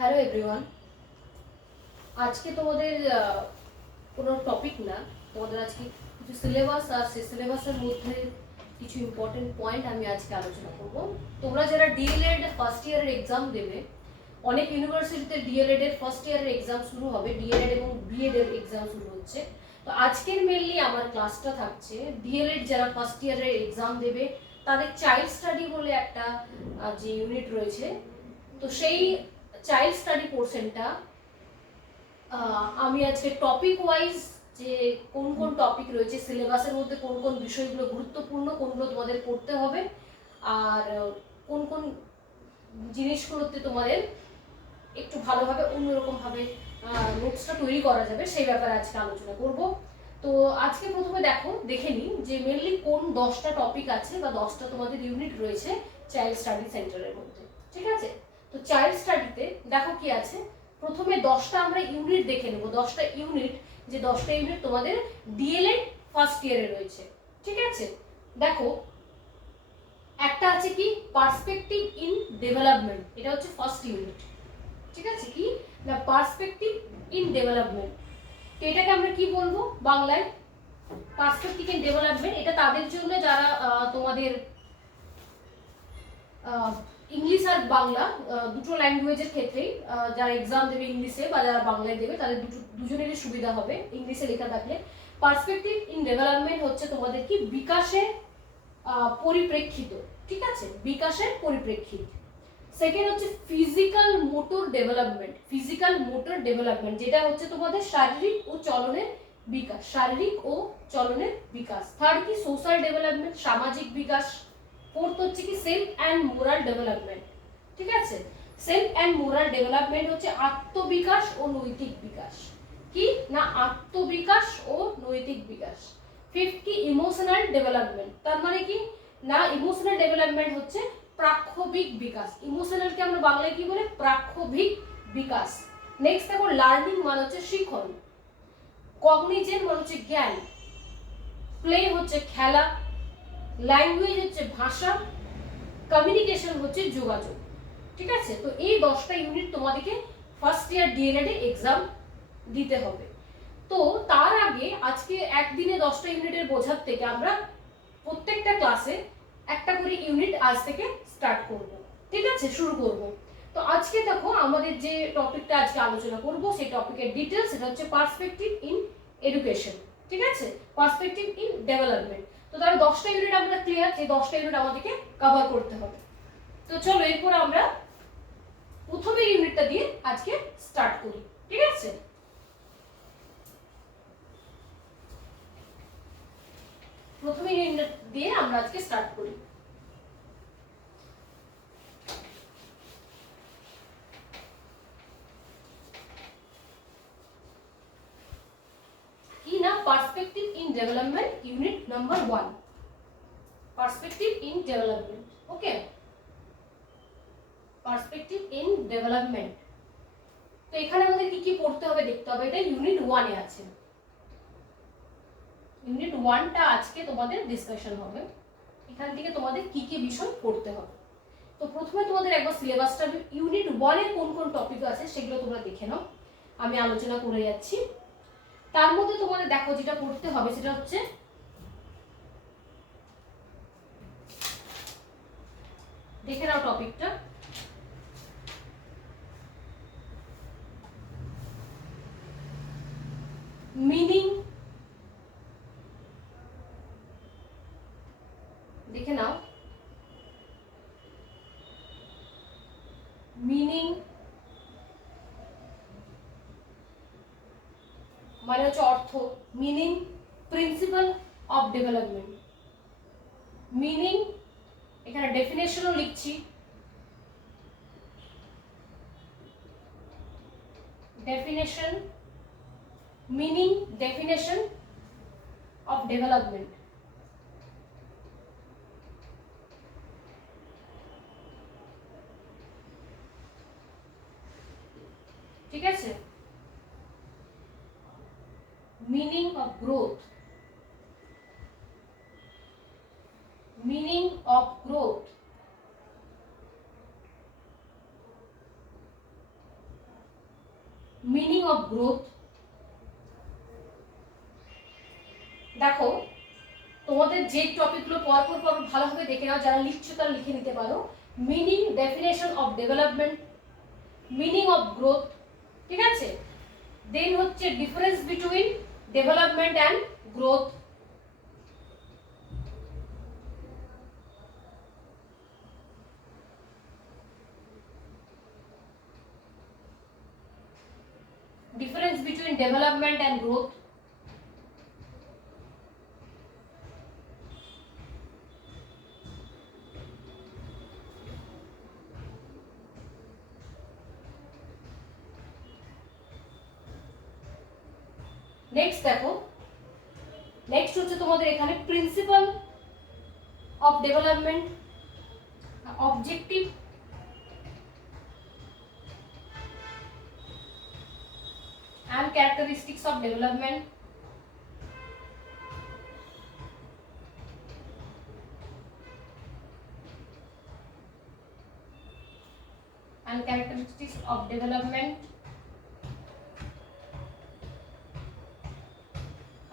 Hello everyone. আজকে তোমাদের কোনো টপিক না, তোমাদের আজকে কিছু সিলেবাস আর সেই সিলেবাসের মধ্যে কিছু ইম্পর্টেন্ট পয়েন্ট আমি আজকে আলোচনা করব। তোমরা যারা ডিএলএড ফার্স্ট ইয়ারের এক্সাম দেবে, অনেক ইউনিভার্সিটিতে ডিএলএড এর ফার্স্ট ইয়ারের এক্সাম শুরু হবে, ডিএলএড এবং বিএড এর এক্সাম শুরু হচ্ছে। তো আজকের মেনলি আমার ক্লাসটা থাকছে ডিএলএড যারা ফার্স্ট ইয়ারের এক্সাম দেবে তাদের চাইল্ড স্টাডি বলে একটা যে ইউনিট রয়েছে, তো সেই চাইল্ড স্টাডি পোর্শনটা আমি আজকে টপিক ওয়াইজ যে কোন কোন টপিক রয়েছে সিলেবাসের মধ্যে, কোন কোন বিষয়গুলো গুরুত্বপূর্ণ, কোনগুলো তোমাদের পড়তে হবে, আর কোন কোন জিনিসগুলোতে তোমাদের একটু ভালোভাবে অন্যরকমভাবে নোটসটা তৈরি করা যাবে সেই ব্যাপারে আজকে আলোচনা করব। তো আজকে প্রথমে দেখে নিই যে মেনলি কোন 10টা টপিক আছে বা 10টা তোমাদের ইউনিট রয়েছে চাইল্ড স্টাডি সেন্টারের মধ্যে। ঠিক আছে, তো চাইল্ড স্টাডিতে দেখো কি আছে। প্রথমে 10টা আমরা ইউনিট দেখে নেব, 10টা ইউনিট, যে 10টা ইউনিট তোমাদের ডিএলএড ফার্স্ট ইয়ারে রয়েছে। ঠিক আছে, দেখো একটা আছে কি পার্সপেক্টিভ ইন ডেভেলপমেন্ট, এটা হচ্ছে ফার্স্ট ইউনিট। ঠিক আছে, কি না পার্সপেক্টিভ ইন ডেভেলপমেন্ট। তো এটাকে আমরা কি বলবো বাংলায়? Perspective in development. এটা তাদের জন্য যারা তোমাদের ইংলিশ আর বাংলা দুটো ল্যাঙ্গুয়েজের ক্ষেত্রেই যারা এক্সাম দেবে ইংলিশে বা যারা বাংলায় দেবে তাদের দুজনেরই সুবিধা হবে ইংলিশে লেখা থাকলে। পার্সপেক্টিভ ইন ডেভেলপমেন্ট হচ্ছে তোমাদের কি বিকাশের পরিপ্রেক্ষিত। ঠিক আছে, বিকাশের পরিপ্রেক্ষিত। সেকেন্ড হচ্ছে physical motor development, physical motor development যেটা হচ্ছে তোমাদের শারীরিক ও চলনের বিকাশ, শারীরিক ও চলনের বিকাশ। থার্ড কি সোশ্যাল ডেভেলপমেন্ট, সামাজিক বিকাশ। ফোর্থ হচ্ছে কি সেলফ অ্যান্ড মোরাল ডেভেলপমেন্ট। ঠিক আছে, সেলফ অ্যান্ড মোরাল ডেভেলপমেন্ট হচ্ছে আত্মবিকাশ ও নৈতিক বিকাশ। কি না আত্মবিকাশ ও নৈতিক বিকাশ। ফিফথ কি ইমোশনাল ডেভেলপমেন্ট, তার মানে কি না ইমোশনাল ডেভেলপমেন্ট হচ্ছে প্রাক্ষবিক বিকাশ। ইমোশনালকে আমরা বাংলায় কি বলে? প্রাক্ষবিক বিকাশ। নেক্সট দেখো লার্নিং মানে হচ্ছে শিখন, কগনিজেন্ট মানে হচ্ছে জ্ঞান, প্লে হচ্ছে খেলা, ল্যাঙ্গুয়েজ হচ্ছে ভাষা, কমিউনিকেশন হচ্ছে যোগাযোগ। ঠিক আছে, তো এই 10টা ইউনিট তোমাদেরকে ফার্স্ট ইয়ার ডিএলএড এ এক্সাম দিতে হবে। তো তার আগে আজকে একদিনে 10টা ইউনিটের বোঝার থেকে আমরা প্রত্যেকটা ক্লাসে একটা করে ইউনিট আজ থেকে স্টার্ট করব। ঠিক আছে, শুরু করব। তো আজকে দেখো আমাদের যে টপিকটা আজকে আলোচনা করব সেই টপিকের ডিটেলস, সেটা হচ্ছে পার্সপেক্টিভ ইন এডুকেশন। ঠিক আছে, পার্সপেক্টিভ ইন ডেভেলপমেন্ট। তো তাহলে 10টা ইউনিট আমরা ক্লিয়ার, এই 10টা ইউনিট আমাদেরকে কভার করতে হবে। তো চলো এরপর আমরা প্রথমের ইউনিটটা দিয়ে আজকে স্টার্ট করি। ঠিক আছে, প্রথমে ইউনিট দিয়ে আমরা আজকে স্টার্ট করি। কি না perspective in development unit number 1, perspective in development. Okay, perspective in development. তো এখানে আমাদের কি কি পড়তে হবে দেখতে হবে, এটা ইউনিট 1 এ আছে। ইউনিট 1টা আজকে তোমাদের ডিসকাশন হবে, এখান থেকে তোমাদের কি কি বিষয় পড়তে হবে। তো প্রথমে তোমাদের একবার সিলেবাসটা, ইউনিট 1 এর কোন কোন টপিক আছে সেগুলো তোমরা দেখে নাও, আমি আলোচনা করে যাচ্ছি। তার মধ্যে তোমাদের দেখো যেটা পড়তে হবে সেটা হচ্ছে দেখে নাও টপিকটা, মিনিং। দেখে নাও মিনিং মানে হচ্ছে অর্থ, meaning, principal of development, meaning, এখানে ডেফিনেশনও লিখছি, definition, meaning, definition of development. ঠিক আছে, meaning of growth, meaning of growth, meaning of growth. দেখো তোমাদের যে টপিকগুলো পরপর ভালোভাবে দেখে নাও, যারা লিখছো তারা লিখে নিতে পারো। Meaning, definition of development, meaning of growth, ঠিক আছে। দেন হচ্ছে difference between development and growth, difference between development and growth, next দেখো, নেক্সট হচ্ছে তোমাদের এখানে principal of development, objective and characteristics of development, and characteristics of development,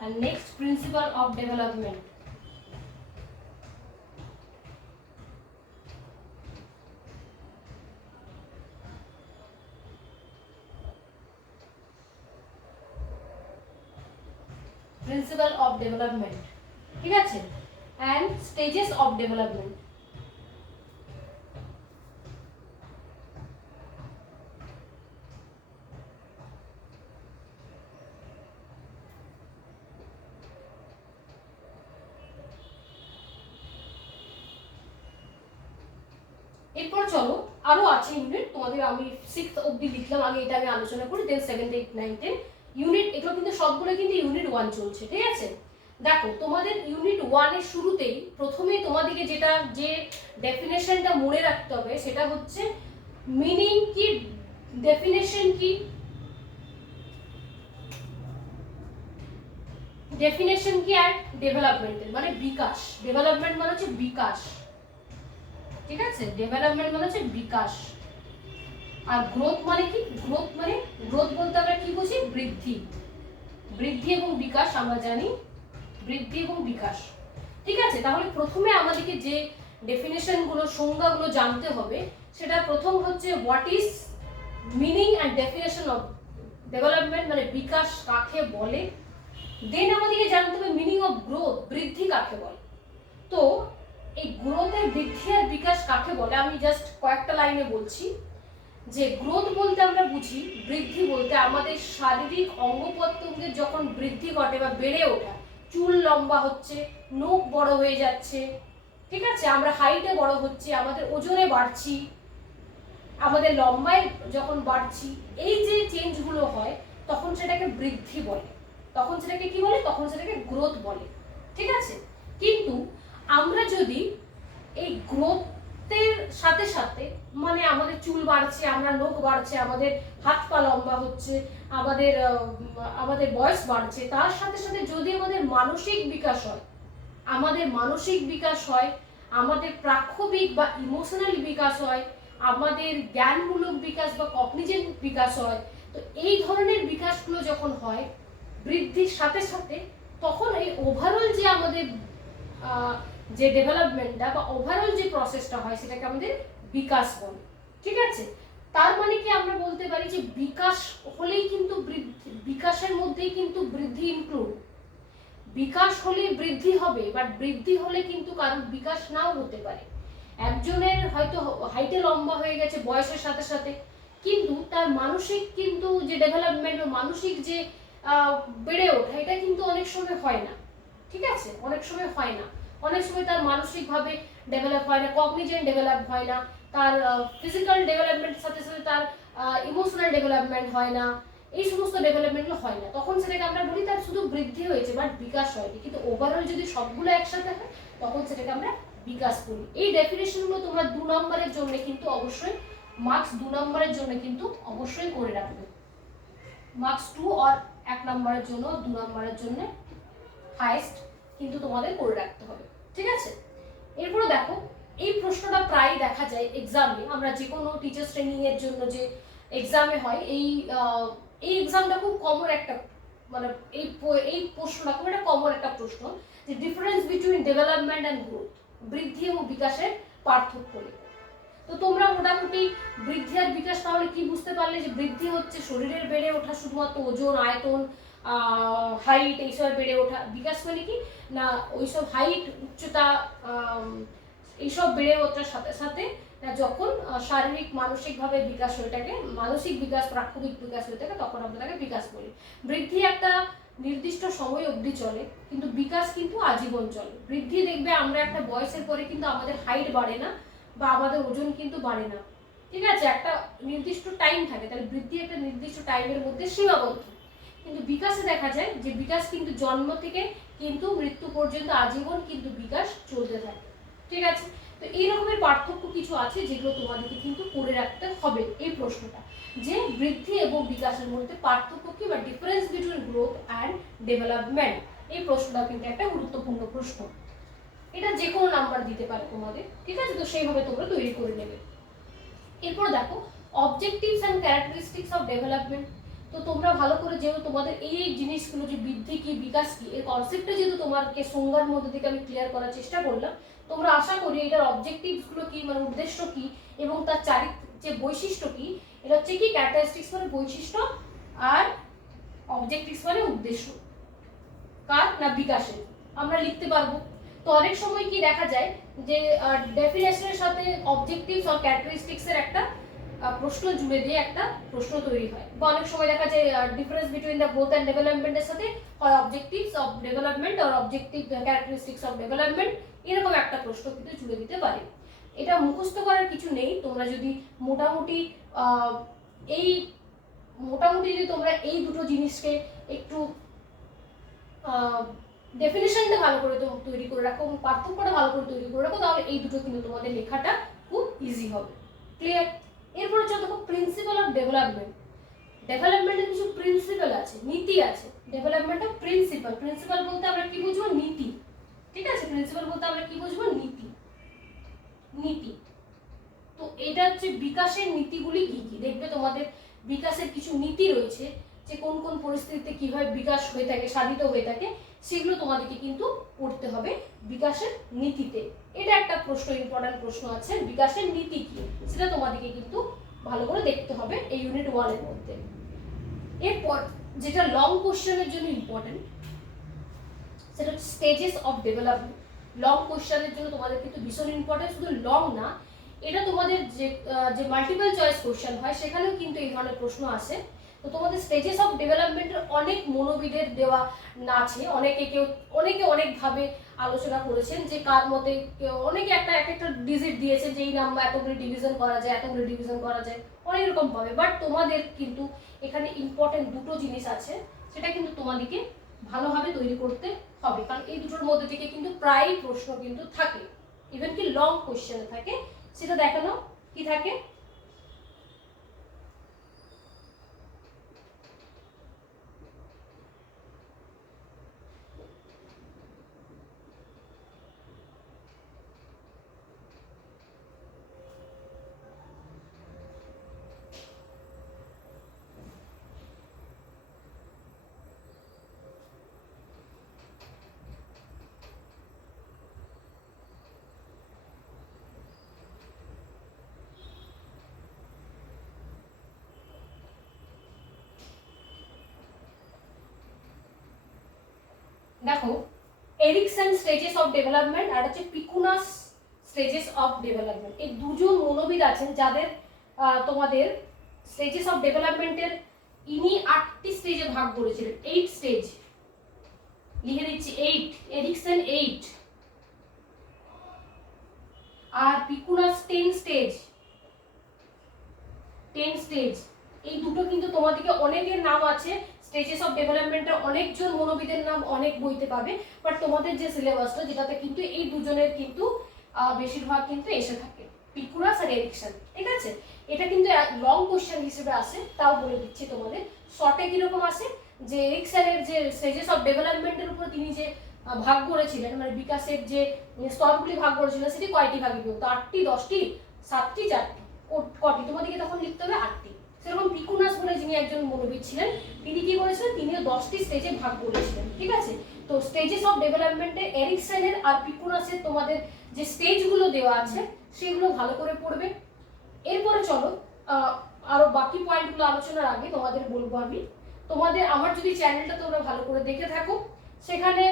and next principle of development. Principle of development, ঠিক আছে, and stages of development. এরপর চলো আরো আছে ইউনিট, তোমাদের আমি 6th অবধি লিখলাম, আগে এটা আমি আলোচনা করি, দেন 7, 8, 9, 10 ইউনিট, এগুলো কিন্তু সবগুলো কিন্তু ইউনিট 1 চলছে, ঠিক আছে। দেখো তোমাদের ইউনিট 1 এর শুরুতেই প্রথমেই তোমাদেরকে যেটা যে ডেফিনেশনটা মনে রাখতে হবে সেটা হচ্ছে মিনিং কি, ডেফিনেশন কি, ডেফিনেশন কি আর ডেভেলপমেন্টের মানে বিকাশ, ডেভেলপমেন্ট মানে হচ্ছে বিকাশ, ঠিক আছে, ডেভেলপমেন্ট মানে হচ্ছে বিকাশ। আর গ্রোথ মানে কি, গ্রোথ মানে গ্রোথ বলতে আমরা কি বুঝি, বৃদ্ধি, বৃদ্ধি এবং বিকাশ আমরা জানি, বৃদ্ধি এবং বিকাশ, ঠিক আছে। তাহলে প্রথমে আমাদেরকে যে ডেফিনেশন গুলো, সংজ্ঞাগুলো জানতে হবে, সেটা প্রথম হচ্ছে what is meaning and definition of development মানে বিকাশ কাকে বলে। দেন আমাদেরকে জানতে হবে মিনিং অফ গ্রোথ, বৃদ্ধি কাকে বলে। তো এই গ্রোথের বৃদ্ধি আর বিকাশ কাকে বলে আমি জাস্ট কয়েকটা লাইনে বলছি। যে গ্রোথ বলতে আমরা বুঝি, বৃদ্ধি বলতে আমাদের শারীরিক অঙ্গ প্রত্যঙ্গের যখন বৃদ্ধি ঘটে বা বেড়ে ওঠা, চুল লম্বা হচ্ছে, নখ বড় হয়ে যাচ্ছে, ঠিক আছে, আমরা হাইটে বড় হচ্ছি, আমাদের ওজনে বাড়ছি, আমাদের লম্বায় যখন বাড়ছি, এই যে চেঞ্জগুলো হয় তখন সেটাকে বৃদ্ধি বলে, তখন সেটাকে কি বলে, তখন সেটাকে গ্রোথ বলে, ঠিক আছে। কিন্তু আমরা যদি এই গ্রোথের সাথে সাথে মানে আমাদের চুল বাড়ছে, আমরা নখ বাড়ছে, আমাদের হাত পা লম্বা হচ্ছে, আমাদের আমাদের বয়স বাড়ছে, তার সাথে সাথে যদি আমাদের মানসিক বিকাশ হয়, আমাদের মানসিক বিকাশ হয়, আমাদের প্রাক্ষবিক বা ইমোশনাল বিকাশ হয়, আমাদের জ্ঞানমূলক বিকাশ বা কগনিটিভ বিকাশ হয়, তো এই ধরনের বিকাশগুলো যখন হয় বৃদ্ধির সাথে সাথে, তখন এই ওভারঅল যে আমাদের যে ডেভেলপমেন্টটা বা ওভারঅল যে প্রসেসটা হয় সেটাকে আমাদের বিকাশ বলে, ঠিক আছে। তার মানে কি আমরা বলতে পারি যে বিকাশ হলেই কিন্তু বিকাশের মধ্যেই কিন্তু বৃদ্ধি ইনক্লুড, বিকাশ হলে বৃদ্ধি হবে, বাট বৃদ্ধি হলে কিন্তু কারোর বিকাশ নাও হতে পারে। একজনের হয়তো হাইটে লম্বা হয়ে গেছে বয়সের সাথে সাথে, কিন্তু তার মানসিক কিন্তু যে ডেভেলপমেন্ট বা মানসিক যে বেড়ে ওঠা, এটা কিন্তু অনেক সময় হয় না, ঠিক আছে, অনেক সময় হয় না, অনেক সময় তার মানসিকভাবে ডেভেলপ হয় না, কগনিটিভ ডেভেলপ হয় না, তার ফিজিক্যাল ডেভেলপমেন্টের সাথে সাথে তার ইমোশনাল ডেভেলপমেন্ট হয় না, এই সমস্ত ডেভেলপমেন্টগুলো হয় না, তখন সেটাকে আমরা বলি তার শুধু বৃদ্ধি হয়েছে বাট বিকাশ হয়নি। কিন্তু ওভারঅল যদি সবগুলো একসাথে হয় তখন সেটাকে আমরা বিকাশ বলি। এই ডেফিনেশনগুলো তোমরা 2 নম্বরের জন্য কিন্তু অবশ্যই, মার্কস 2 নম্বরের জন্য কিন্তু অবশ্যই করে রাখবে, মার্কস 2 আর 1 নম্বরের জন্য, 2 নম্বরের জন্য হাইয়েস্ট কিন্তু তোমাদের করে রাখতে হবে, ঠিক আছে। এরপরে দেখো এই প্রশ্নটা প্রায় দেখা যায় এক্সামে, আমরা যে কোনো টিচার্স ট্রেনিং এর জন্য যে এক্সামে হয়, এই এক্সামটা খুব কমন একটা, মানে এই প্রশ্নটা খুব একটা কমন একটা প্রশ্ন, যে difference between development and growth, বৃদ্ধি এবং বিকাশের পার্থক্য লেখো। তো তোমরা মোটামুটি বৃদ্ধি আর বিকাশ তাহলে কি বুঝতে পারলে, যে বৃদ্ধি হচ্ছে শরীরের বেড়ে ওঠা, শুধুমাত্র ওজন, আয়তন, হাইট এইসব বেড়ে ওঠা। বিকাশ মানে কি না, ওইসব হাইট, উচ্চতা, এইসব বেড়ে ওঠার সাথে সাথে যখন শারীরিক মানসিকভাবে বিকাশ হয়ে থাকে, মানসিক বিকাশ, প্রাক্ষবিক বিকাশ হয়ে থাকে, তখন আমরা তাকে বিকাশ বলি। বৃদ্ধি একটা নির্দিষ্ট সময় অবধি চলে, কিন্তু বিকাশ কিন্তু আজীবন চলে। বৃদ্ধি দেখবে আমরা একটা বয়সের পরে কিন্তু আমাদের হাইট বাড়ে না বা আমাদের ওজন কিন্তু বাড়ে না, ঠিক আছে, একটা নির্দিষ্ট টাইম থাকে, তাহলে বৃদ্ধি একটা নির্দিষ্ট টাইমের মধ্যে সীমাবদ্ধ। কিন্তু বিকাশে দেখা যায় যে বিকাশ কিন্তু জন্ম থেকে কিন্তু মৃত্যু পর্যন্ত আজীবন কিন্তু বিকাশ চলতে থাকে, ঠিক আছে। তো এই রকমের পার্থক্য কিছু আছে যেগুলো তোমাদেরকে কিন্তু করে রাখতে হবে এই প্রশ্নটা, যে বৃদ্ধি এবং বিকাশের মধ্যে পার্থক্য কি, বা difference between growth and development. এই প্রশ্নটা কিন্তু একটা গুরুত্বপূর্ণ প্রশ্ন, এটা যে কোনো নাম্বার দিতে পারে তোমাদের, ঠিক আছে। তো সেইভাবে তোমরা তৈরি করে নেবে। এরপর দেখো objectives and characteristics of development. তো তোমরা ভালো করে, যেহেতু তোমাদের এই জিনিসগুলো, যে বৃদ্ধি কি বিকাশ কি, এর কনসেপ্টটা যেহেতু তোমাকে সংজ্ঞার মধ্যে থেকে আমি ক্লিয়ার করার চেষ্টা করলাম, তোমরা আশা করি এটার অবজেক্টিভসগুলো কি, মানে উদ্দেশ্য কি, এবং তার যে বৈশিষ্ট্য কি, এটা হচ্ছে কি ক্যারেক্টারিস্টিক্স মানে বৈশিষ্ট্য, আর অবজেক্টিভস মানে উদ্দেশ্য, কার না বিকাশের, আমরা লিখতে পারবো। তো অনেক সময় কি দেখা যায় যে ডেফিনেশনের সাথে অবজেক্টিভস আর ক্যারেক্টারিস্টিক্স এর একটা প্রশ্ন জুড়ে দিয়ে একটা প্রশ্ন তৈরি হয়, বা অনেক সময় দেখা যায় difference between the growth and ডেভেলপমেন্টের সাথে হয় অবজেক্টিভস অফ ডেভেলপমেন্ট আর অবজেক্টিভ ক্যারেক্টারিস্টিক্স অফ ডেভেলপমেন্ট, এরকম একটা প্রশ্ন কিন্তু জুড়ে দিতে পারে। এটা মুখস্থ করার কিছু নেই, তোমরা যদি মোটামুটি এই যদি তোমরা এই দুটো জিনিসকে একটু ডেফিনেশনটা ভালো করে তৈরি করে রাখো, পার্থক্যটা ভালো করে তৈরি করে রাখো, তাহলে এই দুটো কিন্তু তোমাদের লেখাটা খুব ইজি হবে। ক্লিয়ার? এরপরে চলো দেখো প্রিন্সিপাল অফ ডেভেলপমেন্ট। ডেভেলপমেন্টের কিছু প্রিন্সিপাল আছে, নীতি আছে। ডেভেলপমেন্টের প্রিন্সিপাল, প্রিন্সিপাল বলতে আমরা কি বুঝবো, নীতি, ঠিক আছে। প্রিন্সিপাল বলতে আমরা কি বুঝবো, নীতি। নীতি তো এটা হচ্ছে বিকাশের নীতিগুলি কি কি, দেখবে তোমাদের বিকাশের কিছু নীতি রয়েছে, যে কোন কোন পরিস্থিতিতে কিভাবে বিকাশ হয়ে থাকে, সাধিত হয়ে থাকে, সেগুলো তোমাদেরকে কিন্তু পড়তে হবে বিকাশের নীতিতে। এটা একটা প্রশ্ন, ইম্পর্টেন্ট প্রশ্ন আছে, বিকাশের নীতি কি, সেটা তোমাদেরকে কিন্তু ভালো করে দেখতে হবে এই ইউনিট 1 এর মধ্যে। এরপর যেটা লং কোশ্চেনের জন্য ইম্পর্টেন্ট, সেটা হচ্ছে স্টেজেস অফ ডেভেলপমেন্ট। লং কোশ্চেনের জন্য তোমাদের কিন্তু ভীষণ ইম্পর্টেন্ট, শুধু লং না, এটা তোমাদের যে মাল্টিপল চয়েস কোশ্চেন হয় সেখানেও কিন্তু এই ধরনের প্রশ্ন আসে। তো তোমাদের স্টেজেস অফ ডেভেলপমেন্টের অনেক মনোবিদের দেওয়া আছে, অনেকে অনেকভাবে আলোচনা করেছেন, যে কার মতে অনেকে একটা ডিজিট দিয়েছে, যে এই নাম্বার এতগুলি ডিভিশন করা যায়, এতগুলি ডিভিশন করা যায়, অনেক রকম পাবে। বাট তোমাদের কিন্তু এখানে ইম্পর্টেন্ট দুটো জিনিস আছে, সেটা কিন্তু তোমাদেরকে ভালোভাবে তৈরি করতে হবে, কারণ এই দুটোর মধ্যে থেকে কিন্তু প্রায় প্রশ্ন কিন্তু থাকে, ইভেন কি লং কোশ্চেনে থাকে। সেটা দেখানো কি থাকে, দেখো এরিকসন স্টেজেস অফ ডেভেলপমেন্ট আর হচ্ছে পিকুনাস স্টেজেস অফ ডেভেলপমেন্ট। এই দুজন মনোবিদ আছেন যাদের তোমাদের স্টেজেস অফ ডেভেলপমেন্টের ইনি 8টি স্টেজে ভাগ করেছিলেন, 8 স্টেজ লিখে দিচ্ছি, 8, এরিকসন 8, আর পিকুনাস 10 স্টেজ, 10 স্টেজ। এই দুটো কিন্তু তোমাদেরকে অনেকের নাম আছে স্টেজেস অফ ডেভেলপমেন্টের, অনেকজন মনোবিদের নাম অনেক বইতে পাবে, বাট তোমাদের যে সিলেবাসটা যেটাতে কিন্তু এই দুজনের কিন্তু বেশিরভাগ কিন্তু এসে থাকে, পিকুনাস আর এরিকসন, ঠিক আছে। এটা কিন্তু লং কোশ্চেন হিসেবে আসে, তাও বলে দিচ্ছি তোমাদের। শর্টে কিরকম আসে, যে এরিকসনের যে স্টেজেস অফ ডেভেলপমেন্টের উপর তিনি যে ভাগ করেছিলেন, মানে বিকাশের যে স্তরগুলি ভাগ করেছিলেন, সেটি কয়টি ভাগে বিভক্ত, 8টি, 10টি, 7টি, 4টি, কটি, তোমাদেরকে তখন লিখতে হবে 8টি। সেরকম পিকুনাস বলে যিনি একজন মনোবিদ ছিলেন, তিনি কি করেছিলেন, তিনিও 10টি স্টেজে ভাগ করেছিলেন, ঠিক আছে। তো স্টেজেস অফ ডেভেলপমেন্টে এরিকসনের আর পিকুনাসের তোমাদের যে স্টেজগুলো দেওয়া আছে সেগুলো ভালো করে পড়বে। এরপরে চলো আরো বাকি পয়েন্টগুলো আলোচনার আগে তোমাদের বলবো আমি, তোমাদের আমার যদি চ্যানেলটা তোমরা ভালো করে দেখে থাকো, সেখানে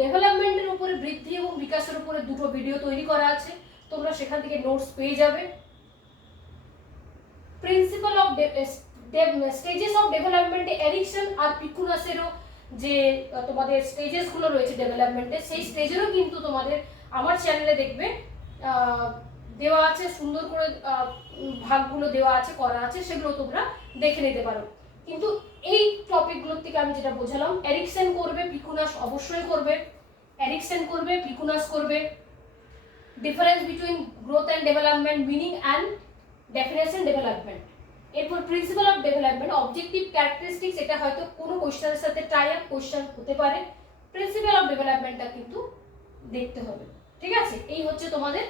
ডেভেলপমেন্টের উপরে, বৃদ্ধি এবং বিকাশের উপরে দুটো ভিডিও তৈরি করা আছে, তোমরা সেখান থেকে নোটস পেয়ে যাবে। প্রিন্সিপাল অফ স্টেজেস অফ ডেভেলপমেন্টে এরিকসন আর পিকুনাসেরও যে তোমাদের স্টেজেস গুলো রয়েছে ডেভেলপমেন্টে, সেই স্টেজেরও কিন্তু তোমাদের আমার চ্যানেলে দেখবে দেওয়া আছে, সুন্দর করে ভাগগুলো দেওয়া আছে, করা আছে, সেগুলো তোমরা দেখে নিতে পারো। কিন্তু এই টপিকগুলোর থেকে আমি যেটা বোঝালাম, এরিকসন করবে, পিকুনাস অবশ্যই করবে, এরিকসন করবে, পিকুনাস করবে। Difference between growth and development, meaning and definition development. এরপর principle of development, objective characteristics, এটা হয়তো কোনো কোশ্চেনের সাথে টাই আপ কোশ্চেন হতে পারে, প্রিন্সিপাল অফ ডেভেলপমেন্টটা কিন্তু দেখতে হবে, ঠিক আছে। এই হচ্ছে তোমাদের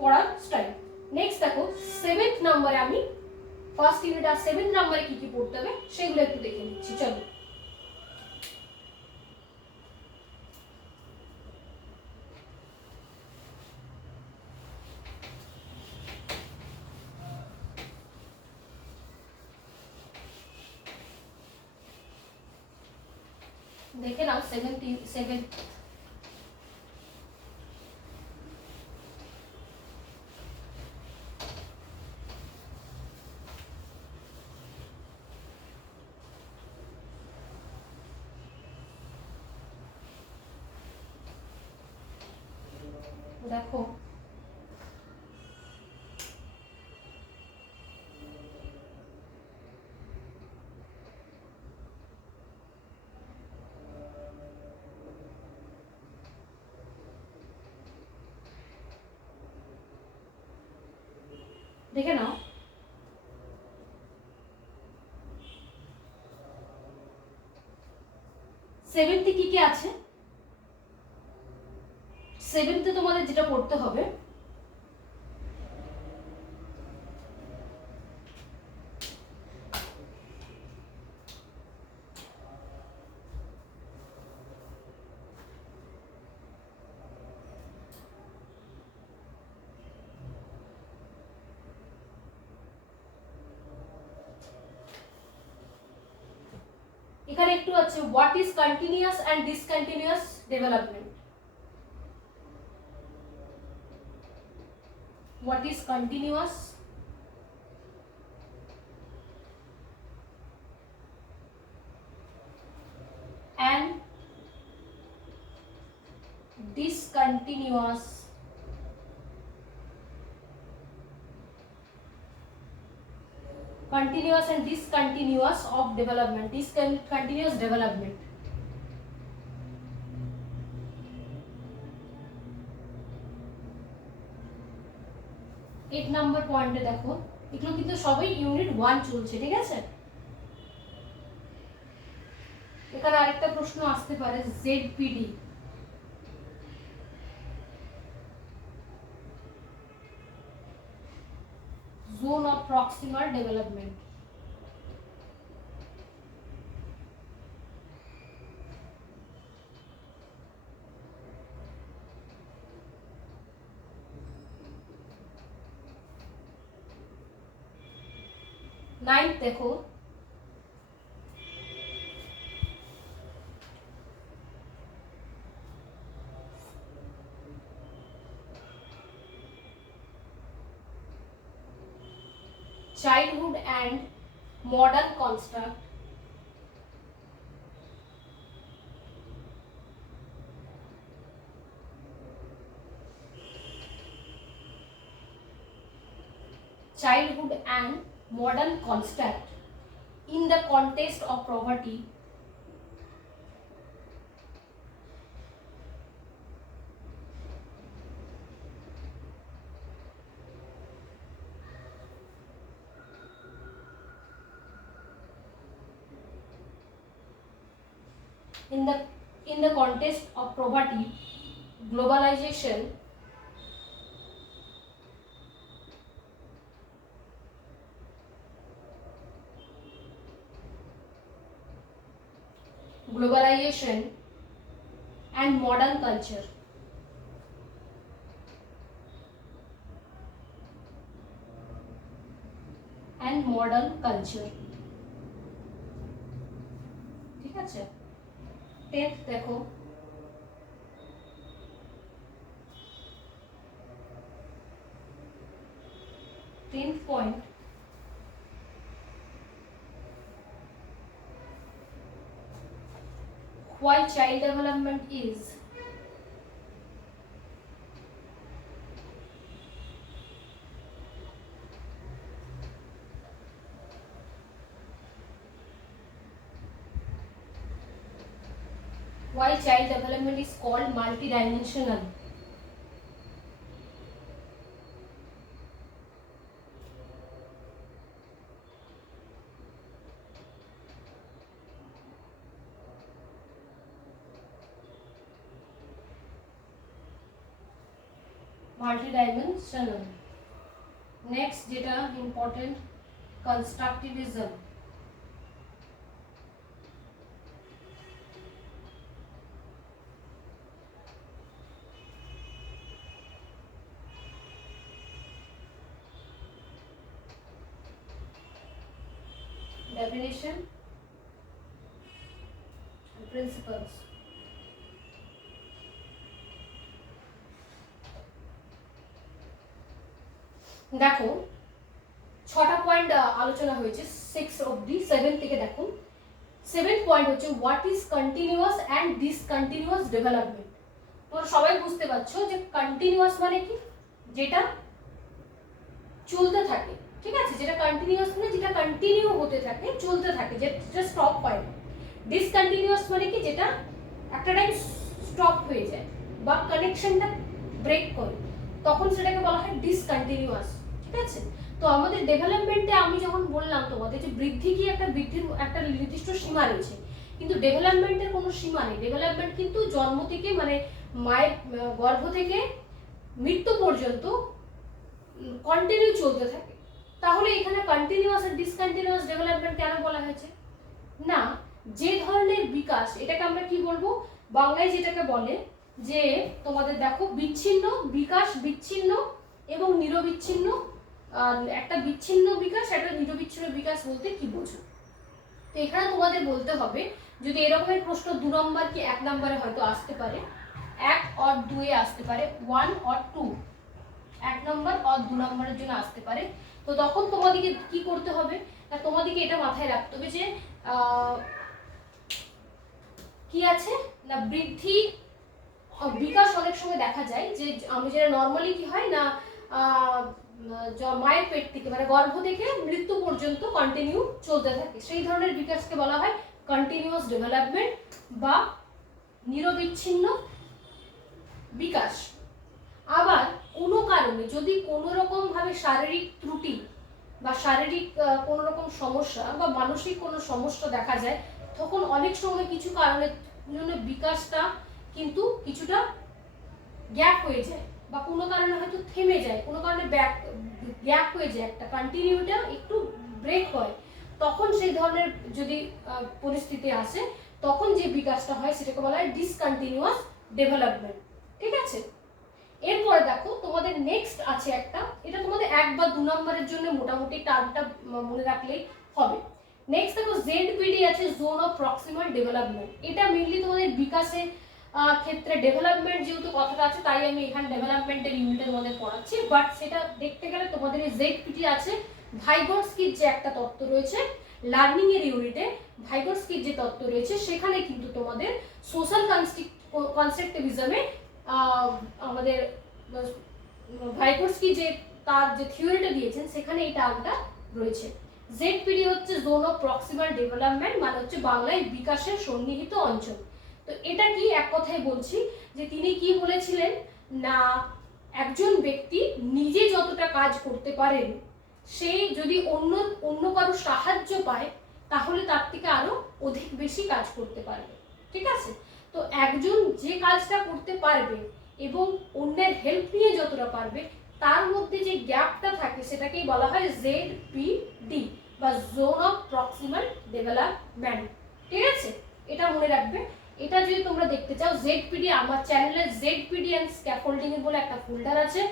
পড়ার স্টাইল। নেক্সট দেখো 7th নাম্বারে আমি ফার্স্ট ইউনিট আর 7th নাম্বারে কি কি পড়তে হবে সেগুলো একটু দেখে নিচ্ছি, চলো। দেখে নাও 7th। দেখো দেখে নাও, 7th কি কি আছে। 7th তোমাদের যেটা পড়তে হবে, এখানে একটু আছে what is continuous and discontinuous development. What is continuous and discontinuous continuous and discontinuous of development, discontinuous development। 8 number পয়েন্টে দেখো, এগুলো কিন্তু সবই ইউনিট 1 চলছে, ঠিক আছে। এখানে আরেকটা প্রশ্ন আসতে পারে, ZPD zone of proximal development. Ninth देखो, childhood and modern construct, childhood and modern construct in the context of poverty, in the context of poverty, globalization, globalization and modern culture. And modern culture, ঠিক আছে। 10th দেখো, point, why child development is called multidimensional. Next যেটা important, constructivism. Definition and principles. দেখো 6টা point আলোচনা হয়েছে 6 অবধি, 7 থেকে দেখো 7th পয়েন্ট হচ্ছে what is continuous and discontinuous development. তোমরা সবাই বুঝতে পারছো যে কন্টিনিউয়াস মানে কি, যেটা চলতে থাকে, ঠিক আছে, যেটা কন্টিনিউয়াস মানে যেটা কন্টিনিউ হতে থাকে, চলতে থাকে, যেটা স্টপ হয় না। ডিসকন্টিনিউয়াস মানে কি, যেটা একটা টাইম স্টপ হয়ে যায় বা কানেকশনটা ব্রেক করে, তখন সেটাকে বলা হয় ডিসকন্টিনিউয়াস, ঠিক আছে। তো আমাদের ডেভেলপমেন্টে আমি যখন বললাম তোমাদের যে বৃদ্ধি কি, একটা বৃদ্ধির একটা নির্দিষ্ট সীমা রয়েছে, কিন্তু ডেভেলপমেন্টের কোনো সীমা নেই। ডেভেলপমেন্ট কিন্তু জন্ম থেকে মানে মায়ের গর্ভ থেকে মৃত্যু পর্যন্ত কন্টিনিউ চলতে থাকে। তাহলে এখানে কন্টিনিউয়াস আর ডিসকন্টিনিউয়াস ডেভেলপমেন্ট কেন বলা হয়েছে? না, যে ধরনের বিকাশ, এটাকে আমরা কি বলবো, বাংলায় যেটাকে বলে যে তোমাদের দেখো বিচ্ছিন্ন বিকাশ, বিচ্ছিন্ন এবং নিরবিচ্ছিন্ন, একটা বিচ্ছিন্ন বিকাশ, একটা নিরবিচ্ছিন্ন বিকাশ বলতে কি বোঝো? তো এখানে তোমাদের বলতে হবে, যদি এরকমের প্রশ্ন 2 নম্বর কি 1 নম্বরে হয়তো আসতে পারে, 1 আর 2 এ আসতে পারে, 1 আর 2, 1 নম্বর আর 2 নম্বরের জন্য আসতে পারে। তো তখন তোমাদেরকে কি করতে হবে, না তোমাদেরকে এটা মাথায় রাখতে হবে যে কি আছে না, বৃদ্ধি বিকাশ অনেক সময় দেখা যায় যে আমি যেটা নর্মালি কি হয় না, মায়ের পেট থেকে মানে গর্ভ থেকে মৃত্যু পর্যন্ত কন্টিনিউ চলতে থাকে, সেই ধরনের বিকাশকে বলা হয় কন্টিনিউয়াস ডেভেলপমেন্ট বা নিরবিচ্ছিন্ন বিকাশ। আবার কোনো কারণে যদি কোনো রকম ভাবে শারীরিক ত্রুটি বা শারীরিক কোনো রকম সমস্যা বা মানসিক কোনো সমস্যা দেখা যায়, তখন অনেক সময় কিছু কারণের জন্য বিকাশটা কিন্তু কিছুটা গ্যাপ হয়ে যায় বা কোনো কারণে হয়তো থেমে যায়, কোনো কারণে গ্যাপ হয়ে যায়, একটা কন্টিনিউটা একটু ব্রেক হয়। তখন সেই ধরনের যদি পরিস্থিতি আসে, তখন যে বিকাশটা হয় সেটাকে বলা হয় ডিসকন্টিনিউয়াস ডেভেলপমেন্ট, ঠিক আছে। এরপরে দেখো তোমাদের নেক্সট আছে একটা, এটা তোমাদের 1 বা 2 নম্বরের জন্য মোটামুটি টার্মটা মনে রাখলেই হবে। নেক্সট দেখো জেডপিডি আছে, জোন অফ প্রক্সিমাল ডেভেলপমেন্ট। এটা মেইনলি তোমাদের বিকাশের ক্ষেত্রে ডেভেলপমেন্ট যেহেতু কথাটা আছে, তাই আমি এখানে ডেভেলপমেন্টের ইউনিটের মধ্যে পড়াচ্ছি, বাট সেটা দেখতে গেলে তোমাদের এই জেডপিডি আছে, ভাইগোটস্কির যে একটা তত্ত্ব রয়েছে লার্নিং এর ইউনিটে, ভাইগোটস্কির যে তত্ত্ব রয়েছে সেখানে কিন্তু তোমাদের সোশ্যাল কনস্ট্রাকটিভিজমে আমাদের ভাইগোটস্কি যে তার যে থিওরিটা দিয়েছেন সেখানে এই টার্মটা রয়েছে। জেডপিডি হচ্ছে জোন অফ প্রক্সিমাল ডেভেলপমেন্ট, মানে হচ্ছে বাংলায় বিকাশের সন্নিহিত অঞ্চল। তো এটা কি, এক কথায় বলছি যে তিনি কি বলেছিলেন না, একজন ব্যক্তি নিজে যতটা কাজ করতে পারেন, সে যদি অন্য কারো সাহায্য পায় তাহলে তার থেকে আরো অধিক বেশি কাজ করতে পারবে, ঠিক আছে। তো একজন যে কাজটা করতে পারবে এবং অন্যের হেল্প নিয়ে যতটা পারবে, তার মধ্যে যে গ্যাপটা থাকে সেটাকেই বলা হয় জেডপিডি বা জোন অফ প্রক্সিমাল ডেভেলপমেন্ট, ঠিক আছে। এটা মনে রাখবে। জেডপিডি, আমার চ্যানেলে জেডপিডি অ্যান্ড স্ক্যাফোল্ডিং এর বলে একটা ফোল্ডার আছে,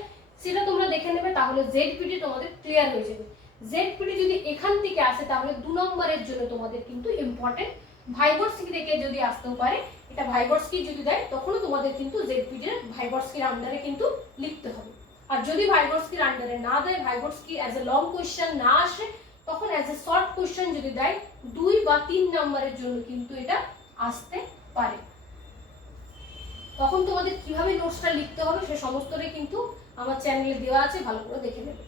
সেটা তোমরা দেখে নেবে, তাহলে জেডপিডি তোমাদের ক্লিয়ার হয়ে যাবে। জেডপিডি যদি এখান থেকে আসে তাহলে 2 নম্বরের জন্য তোমাদের কিন্তু ইম্পর্টেন্ট। ভাইগোরস্কি থেকে যদি আসতেও পারে, এটা ভাইগোরস্কি যদি দেয় তখনও তোমাদের কিন্তু জেডপিডি এর ভাইগোরস্কির আন্ডারে কিন্তু লিখতে হবে। আর যদি ভাইগোরস্কির আন্ডারে না দেয়, ভাইগোরস্কি অ্যাজ এ লং কোয়েশ্চেন না আসে, তখন অ্যাজ এ শর্ট কোয়েশ্চেন যদি দেয় 2 বা 3 নম্বরের জন্য কিন্তু এটা আসতে পারে। তখন তোমাদের কিভাবে নোটসটা লিখতে হবে সে সমস্তটাই কিন্তু আমার চ্যানেলে দেওয়া আছে, ভালো করে দেখে নেবে।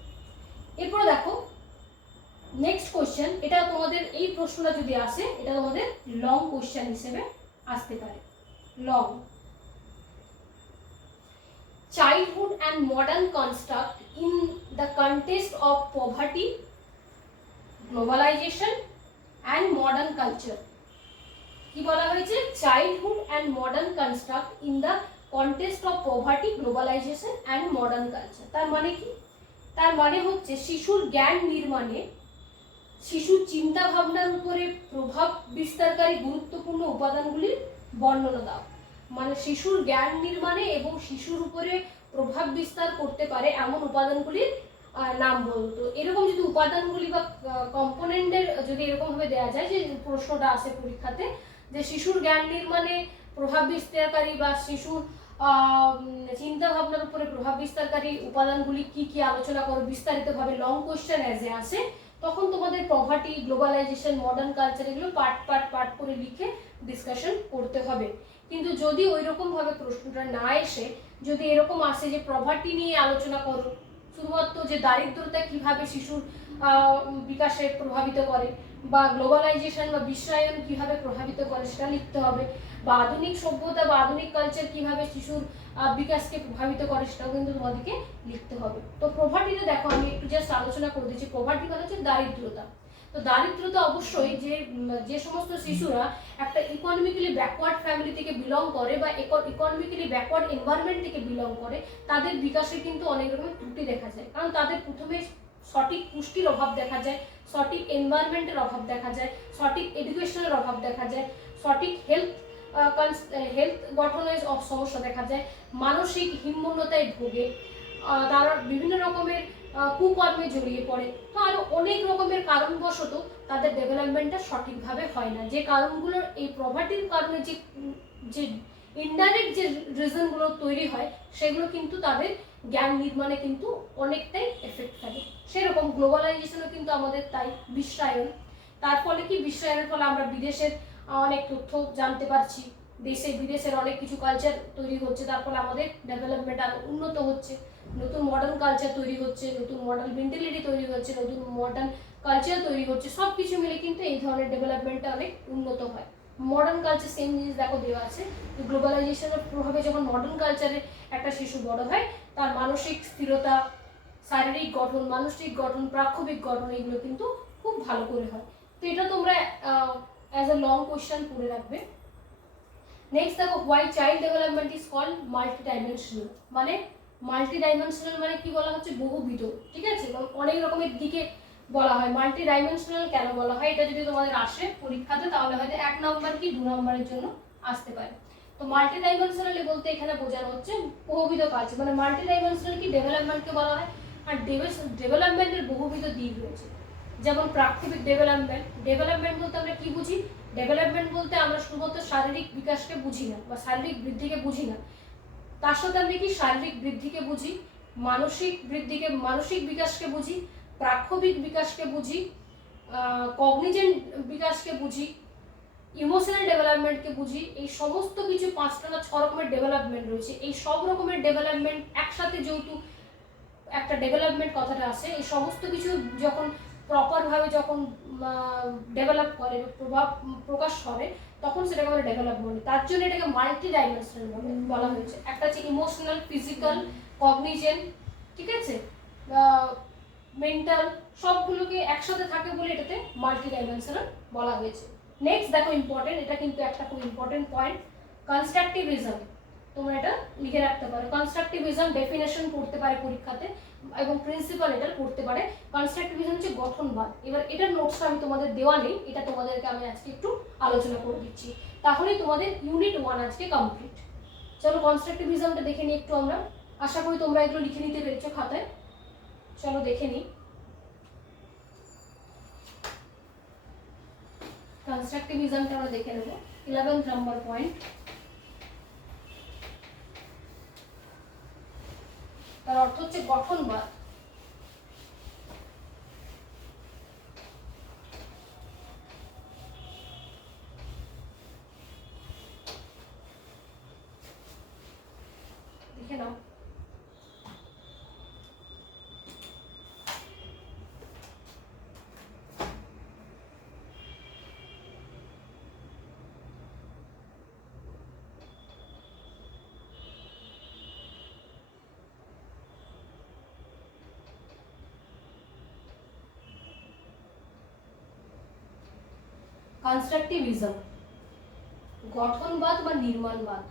এরপরে দেখো নেক্সট কোয়েশ্চেন, এটা তোমাদের এই প্রশ্নটা যদি আসে এটা তোমাদের লং কোয়েশ্চেন হিসেবে আসতে পারে। Long, childhood and modern construct in the context of poverty, globalization and modern culture. কি বলা হয়েছে? Childhood and modern construct in the context of poverty, globalization and modern culture. তার মানে কি? তার মানে হচ্ছে শিশুর জ্ঞান নির্মাণে শিশুর চিন্তা ভাবনার উপরে প্রভাব বিস্তারকারী গুরুত্বপূর্ণ উপাদানগুলির বর্ণনা দাও। মানে শিশুর জ্ঞান নির্মাণে এবং শিশুর উপরে প্রভাব বিস্তার করতে পারে এমন উপাদানগুলির নাম বলতো। এরকম যদি উপাদানগুলি বা কম্পোনেন্টের যদি এরকমভাবে দেওয়া যায়, যে প্রশ্নটা আসে পরীক্ষাতে যে শিশুর জ্ঞান নির্মাণে প্রভাব বিস্তারকারী বা শিশুর চিন্তা ভাবনার উপরে প্রভাব বিস্তারকারী উপাদানগুলি কি কি আলোচনা করো বিস্তারিতভাবে, লং কোয়েশ্চেন অ্যাজে আসে, তখন তোমাদের পভার্টি, গ্লোবালাইজেশন, মডার্ন কালচার এগুলো পার্ট করে লিখে ডিসকাশন করতে হবে। কিন্তু যদি ওই রকম ভাবে প্রশ্নটা না এসে যদি এরকম আসে যে পভার্টি নিয়ে আলোচনা করো, শুধুমাত্র যে দারিদ্রতা কিভাবে শিশুর বিকাশে প্রভাবিত করে, বা গ্লোবালাইজেশন বা বিশ্বায়ন কিভাবে প্রভাবিত করে সেটা লিখতে হবে, বা আধুনিক সভ্যতা বা আধুনিক কালচার কিভাবে শিশুর বিকাশকে প্রভাবিত করে সেটাও কিন্তু তোমাদেরকে লিখতে হবে। তো পভার্টিতে দেখো আমি একটু জাস্ট আলোচনা করে দিচ্ছি। পভার্টি মানে হচ্ছে দারিদ্রতা। তো দারিদ্রতা অবশ্যই যে সমস্ত শিশুরা একটা ইকোনমিক্যালি ব্যাকওয়ার্ড ফ্যামিলি থেকে বিলং করে বা ইকোনমিক্যালি ব্যাকওয়ার্ড এনভায়রনমেন্ট থেকে বিলং করে, তাদের বিকাশে কিন্তু অনেক রকমের ত্রুটি দেখা যায়। কারণ তাদের প্রথমে সঠিক পুষ্টির অভাব দেখা যায়, সঠিক এনভায়রনমেন্টের অভাব দেখা যায়, সঠিক এডুকেশনের অভাব দেখা যায়, সঠিক হেলথ গঠনের সমস্যা দেখা যায়, মানসিক হীনমন্যতায় ভোগে, তারা বিভিন্ন রকমের কুকর্মে জড়িয়ে পড়ে। তো আরো অনেক রকমের কারণবশত তাদের ডেভেলপমেন্টটা সঠিকভাবে হয় না। যে কারণগুলোর এই পভার্টির কারণে যে ইনডাইরেক্ট যে রিজনগুলো তৈরি হয় সেগুলো কিন্তু তাদের জ্ঞান নির্মাণে কিন্তু অনেকটাই এফেক্ট ফেলে। সেরকম গ্লোবালাইজেশনও কিন্তু আমাদের তাই, বিশ্বায়ন। তার ফলে কি, বিশ্বায়নের ফলে আমরা বিদেশের অনেক তথ্য জানতে পারছি, দেশে বিদেশের অনেক কিছু কালচার তৈরি হচ্ছে, তার ফলে আমাদের ডেভেলপমেন্ট আরো উন্নত হচ্ছে, নতুন মডার্ন কালচার তৈরি হচ্ছে, নতুন মডার্ন মেন্টালিটি তৈরি হচ্ছে, নতুন মডার্ন কালচার তৈরি হচ্ছে, সব কিছু মিলে কিন্তু এই ধরনের ডেভেলপমেন্টটা অনেক উন্নত হয়। মডার্ন কালচার সেম জিনিস দেখো দেওয়া আছে, গ্লোবালাইজেশনের প্রভাবে যখন মডার্ন কালচারে একটা শিশু বড় হয়, তার মানসিক স্থিরতা, শারীরিক গঠন, মানসিক গঠন, প্রাক্ষবিক গঠন এগুলো কিন্তু খুব ভালো করে হয়। তো এটা তোমরা অ্যাজ এ লং কোয়েশ্চেন পড়ে রাখবে। নেক্সট দেখো, why child development is called multi dimensional. মানে মাল্টি ডাইমেনশনাল মানে কি বলা হচ্ছে? বহুবিধ, ঠিক আছে, অনেক রকমের দিকে বলা হয়। মাল্টি ডাইমেনশনাল কেন বলা হয়, এটা যদি তোমাদের আসে পরীক্ষাতে তাহলে হয়তো 1 নম্বর কি 2 নম্বরের জন্য আসতে পারে। তো মাল্টি ডাইমেনশনাল বলতে এখানে বোঝানো হচ্ছে বহুবিধ কাজ। মানে মাল্টি ডাইমেনশনাল কি, ডেভেলপমেন্টকে বলা হয়। আর ডেভেলপমেন্টের বহুবিধ দিক রয়েছে, যেমন প্রাথমিক ডেভেলপমেন্ট বলতে আমরা কি বুঝি? ডেভেলপমেন্ট বলতে আমরা শুধুমাত্র শারীরিক বিকাশকে বুঝি না বা শারীরিক বৃদ্ধিকে বুঝি না, তার সাথে আমরা কি শারীরিক বৃদ্ধিকে বুঝি, মানসিক বিকাশকে বুঝি, প্রাক্ষবিক বিকাশকে বুঝি, কগনিজেন্ট বিকাশকে বুঝি, ইমোশনাল ডেভেলপমেন্টকে বুঝি। এই সমস্ত কিছু 5টা না 6 রকমের ডেভেলপমেন্ট রয়েছে। এই সব রকমের ডেভেলপমেন্ট একসাথে যেহেতু একটা ডেভেলপমেন্ট কথাটা আসে, এই সমস্ত কিছু যখন প্রপারভাবে যখন ডেভেলপ করে, প্রভাব প্রকাশ করে, তখন সেটাকে বলে ডেভেলপমেন্ট। তার জন্য এটাকে মাল্টি ডাইমেনশনাল বলা হয়েছে। একটা হচ্ছে ইমোশনাল, ফিজিক্যাল, কগনিজেন্ট, ঠিক আছে, মেন্টাল, সবগুলোকে একসাথে থাকে বলে এটাতে মাল্টি ডাইমেনশনাল বলা হয়েছে। নেক্সট দেখো ইম্পর্টেন্ট, এটা কিন্তু একটা খুব ইম্পর্টেন্ট পয়েন্ট, কনস্ট্রাকটিভিজম। তোমরা এটা লিখে রাখতে পারো। কনস্ট্রাকটিভিজম ডেফিনেশন পড়তে পারে পরীক্ষাতে, এবং প্রিন্সিপাল এটা পড়তে পারে। কনস্ট্রাকটিভিজম হচ্ছে গঠনবাদ। এবার এটার নোটসটা আমি তোমাদের দেওয়া নেই, এটা তোমাদেরকে আমি আজকে একটু আলোচনা করে দিচ্ছি, তাহলে তোমাদের ইউনিট 1 আজকে কমপ্লিট। চলো কনস্ট্রাকটিভিজমটা দেখে নিই একটু আমরা। আশা করি তোমরা এগুলো লিখে নিতে পেরেছো খাতায়। চলো দেখে নিই। কনস্ট্রাকটিভিজমটা আমরা দেখে নেব। 11th নাম্বার পয়েন্ট, তার অর্থ হচ্ছে গঠনবাদ। দেখে নাও। কনস্ট্রাকটিভিজম গঠনবাদ বা নির্মাণবাদ।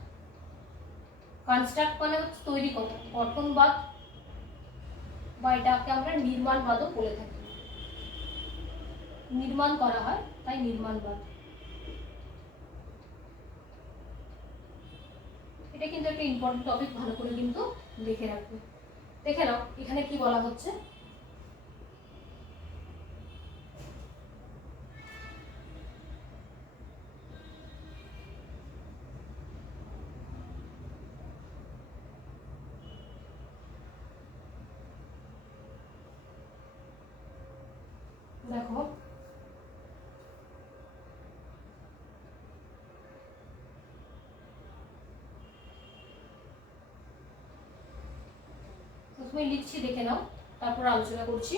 কনস্ট্রাক্ট মানে হচ্ছে তৈরি করা, গঠনবাদ বা এটাকে আমরা নির্মাণবাদও বলে থাকি। নির্মাণ করা হয় তাই নির্মাণবাদ। এটা কিন্তু একটা ইম্পর্টেন্ট টপিক, ভালো করে কিন্তু লিখে রাখবে। দেখে নাও এখানে কি বলা হচ্ছে। দেখো প্রথমে লিখছি, দেখে নাও, তারপর আলোচনা করছি।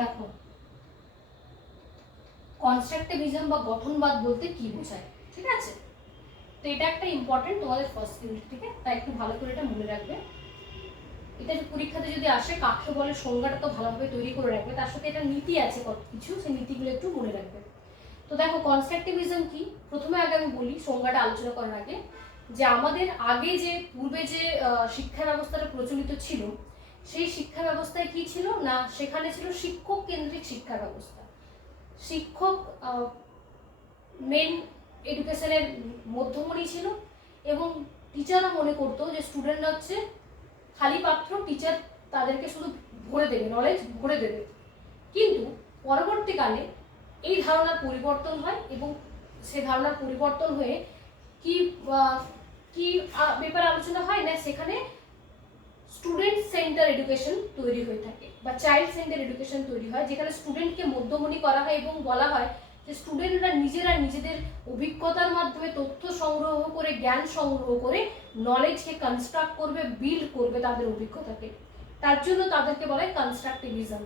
দেখো কনস্ট্রাকটিভিজম বা গঠনবাদ বলতে কি বোঝায়, ঠিক আছে? তো এটা একটা ইম্পর্টেন্ট তোমাদের ফার্স্ট ইউনিট থেকে, তাই একটু ভালো করে এটা মনে রাখবে। এটা পরীক্ষাতে যদি আসে কাকে বলে সংজ্ঞাটা তো ভালোভাবে তৈরি করে রাখবে, তার সাথে এটা নীতি আছে কত কিছু, সেই নীতিগুলো একটু মনে রাখবে। তো দেখো কনস্ট্রাকটিভিজম কি, প্রথমে আগে আমি বলি সংজ্ঞাটা আলোচনা করার আগে, যে আমাদের আগে যে পূর্বে যে শিক্ষা ব্যবস্থাটা প্রচলিত ছিল, সেই শিক্ষা ব্যবস্থায় কি ছিল না, সেখানে ছিল শিক্ষক কেন্দ্রিক শিক্ষা ব্যবস্থা। শিক্ষক মেন এডুকেশনের মধ্যমণি ছিল, এবং টিচাররা মনে করতো যে স্টুডেন্টরা হচ্ছে খালি পাত্র, টিচার তাদেরকে শুধু ভরে দেবে, নলেজ ভরে দেবে। কিন্তু পরবর্তীকালে এই ধারণার পরিবর্তন হয়, এবং সেই ধারণার পরিবর্তন হয়ে কি কি ব্যাপারে আলোচনা হয় না, সেখানে স্টুডেন্ট সেন্টার এডুকেশন তৈরি হয়ে থাকে বা চাইল্ড সেন্টার এডুকেশন তৈরি হয়, যেখানে স্টুডেন্টকে মধ্যমণি করা হয় এবং বলা হয় যে স্টুডেন্টরা নিজেরা নিজেদের অভিজ্ঞতার মাধ্যমে তথ্য সংগ্রহ করে, জ্ঞান সংগ্রহ করে নলেজকে কনস্ট্রাক্ট করবে, বিল্ড করবে তাদের অভিজ্ঞতাকে। তার জন্য তাদেরকে বলা হয় কনস্ট্রাকটিভিজম।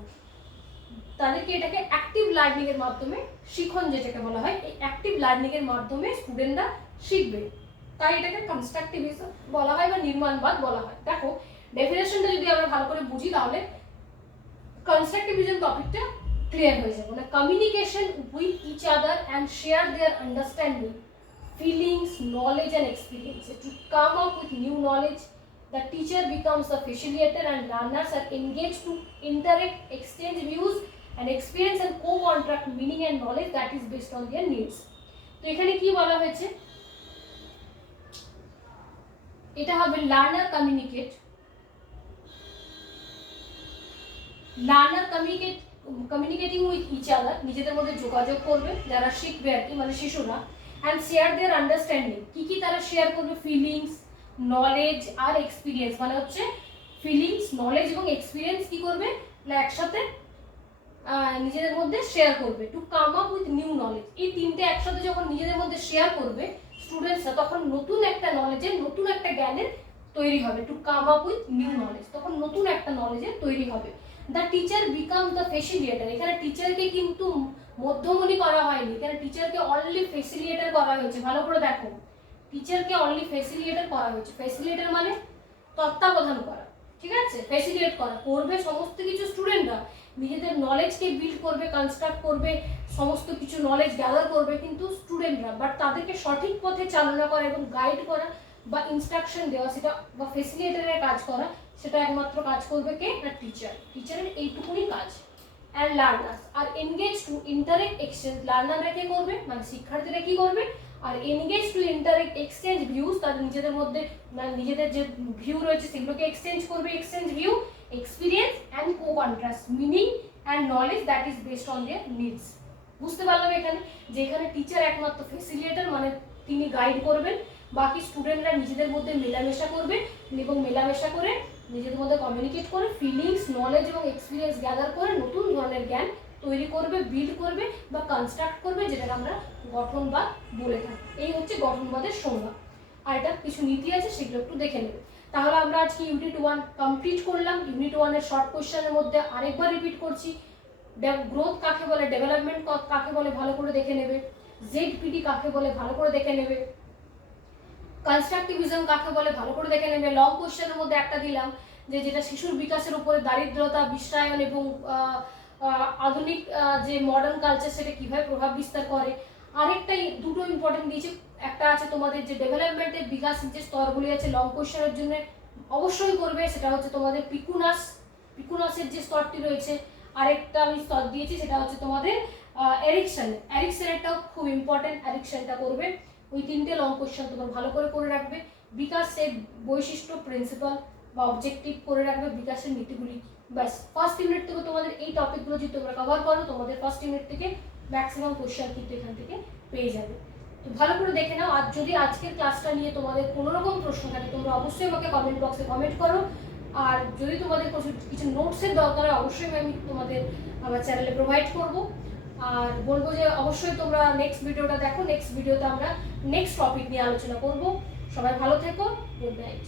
তাদেরকে এটাকে অ্যাক্টিভ লার্নিং এর মাধ্যমে, শিখন যেটাকে বলা হয়, এই অ্যাক্টিভ লার্নিং এর মাধ্যমে স্টুডেন্টরা শিখবে, তাই এটাকে কনস্ট্রাকটিভিজম বলা হয় বা নির্মাণবাদ বলা হয়। দেখো ডেফিনেশনটা যদি আমরা ভালো করে বুঝি তাহলে কনস্ট্রাকটিভিজম টপিকটা ক্লিয়ার হয়ে যাবে। মানে communication with each other and share their understanding, feelings, knowledge and experience. To come up with new knowledge, the teacher becomes the facilitator and learners are engaged to interact, exchange views and experience and co-contract meaning and knowledge that is based on their needs. তো এখানে কি বলা হয়েছে, এটা হবে learner communicating with each other, নিজেদের মধ্যে যোগাযোগ করবে যারা শিখবে আর কি, মানে শিশুরা, অ্যান্ড শেয়ার দেয়ার আন্ডারস্ট্যান্ডিং, কি কি তারা শেয়ার করবে, ফিলিংস, নলেজ আর এক্সপিরিয়েন্স, মানে হচ্ছে ফিলিংস, নলেজ এবং এক্সপিরিয়েন্স কি করবে না একসাথে নিজেদের মধ্যে শেয়ার করবে। To come up with new knowledge, এই তিনটে একসাথে যখন নিজেদের মধ্যে শেয়ার করবে স্টুডেন্টসরা, তখন নতুন একটা নলেজের, নতুন একটা জ্ঞানের তৈরি হবে। To come up with new knowledge, তখন নতুন একটা নলেজের তৈরি হবে। The teacher become the facilitator, এখানে টিচারকে কিন্তু মধ্যমণি করা হয়নি, এখানে টিচারকে অনলি ফেসিলিটেটর করা হয়েছে। ভালো করে দেখো, টিচারকে অনলি ফেসিলিটেটর করা হয়েছে। ফেসিলিটেটর মানে তত্ত্বাবধান করা, ঠিক আছে? ফেসিলিটেট করা করবে সমস্ত কিছু স্টুডেন্টরা, নিজেদের নলেজকে বিল্ড করবে, কনস্ট্রাক্ট করবে, সমস্ত কিছু নলেজ গ্যাদার করবে কিন্তু স্টুডেন্টরা, বাট তাদেরকে সঠিক পথে চালনা করা এবং গাইড করা বা ইনস্ট্রাকশন দেওয়া, সেটা বা ফেসিলিটেটরের কাজ করা, সেটা একমাত্র কাজ করবে কে না টিচার। টিচারের এইটুকুনি কাজ। And learners are engage to interact exchange, লার্নাররা কে করবে মানে শিক্ষার্থীরা কি করবে, are engage to interact exchange views, তাদের নিজেদের মধ্যে মানে নিজেদের যে ভিউ রয়েছে সেগুলোকে এক্সচেঞ্জ করবে, exchange view, experience and co contrast meaning and knowledge that is based on their needs. বুঝতে পারলাম এখানে যে এখানে টিচার একমাত্র ফেসিলিটেটর, মানে তিনি গাইড করবেন, বাকি স্টুডেন্টরা নিজেদের মধ্যে মেলামেশা করবে এবং মেলামেশা করে নিজেদের মধ্যে কমিউনিকেট করে ফিলিংস, নলেজ এবং এক্সপিরিয়েন্স গ্যাদার করে নতুন ধরনের জ্ঞান তৈরি করবে, বিল্ড করবে বা কনস্ট্রাক্ট করবে, যেটাকে আমরা গঠনবাদ বলে থাকি। এই হচ্ছে গঠনবাদের সংজ্ঞা। আর এটা কিছু নীতি আছে, সেগুলো একটু দেখে নেবে। তাহলে আমরা আজকে ইউনিট 1 কমপ্লিট করলাম। ইউনিট 1-এর শর্ট কোয়েশ্চেনের মধ্যে আরেকবার রিপিট করছি, গ্রোথ কাকে বলে, ডেভেলপমেন্ট কাকে বলে ভালো করে দেখে নেবে, জেডপিডি কাকে বলে ভালো করে দেখে নেবে, কনস্ট্রাকটিভিজম কাকে বলে ভালো করে দেখে নেবে। লং কোয়েশ্চেনের মধ্যে একটা দিলাম যে যেটা শিশুর বিকাশের উপরে দারিদ্রতা, বিশ্বায়ন এবং আধুনিক যে মডার্ন কালচার সেটা কিভাবে প্রভাব বিস্তার করে। আরেকটাই দুটো ইম্পর্টেন্ট দিয়েছে, একটা আছে তোমাদের যে ডেভেলপমেন্টের বিকাশ যে স্তরগুলি আছে লং কোয়েশ্চেনের জন্য অবশ্যই করবে, সেটা হচ্ছে তোমাদের পিকুনাসের যে স্তরটি রয়েছে। আরেকটা আমি স্তর দিয়েছি সেটা হচ্ছে তোমাদের এরিকসনেরটাও খুব ইম্পর্টেন্ট, এরিকসনটা করবে। ওই তিনটে লং কোয়েশ্চেন তোমরা ভালো করে রাখবে। বিকাশের বৈশিষ্ট্য, প্রিন্সিপাল বা অবজেক্টিভ করে রাখবে, বিকাশের নীতিগুলি। ব্যাস, ফার্স্ট ইউনিট থেকে তোমাদের এই টপিকগুলো যদি তোমরা কভার করো, তোমাদের ফার্স্ট ইউনিট থেকে ম্যাক্সিমাম কোয়েশ্চেন কিন্তু এখান থেকে পেয়ে যাবে। তো ভালো করে দেখে নাও। আর যদি আজকের ক্লাসটা নিয়ে তোমাদের কোনো রকম প্রশ্ন থাকে তোমরা অবশ্যই আমাকে কমেন্ট বক্সে কমেন্ট করো। আর যদি তোমাদের কিছু নোটসের দরকার হয় অবশ্যই আমি তোমাদের আমার চ্যানেলে প্রোভাইড করবো। আর বলবো যে অবশ্যই তোমরা নেক্সট ভিডিওটা দেখো। নেক্সট ভিডিওতে আমরা নেক্সট টপিক নিয়ে আলোচনা করব। সবাই ভালো থেকো, গুড নাইট।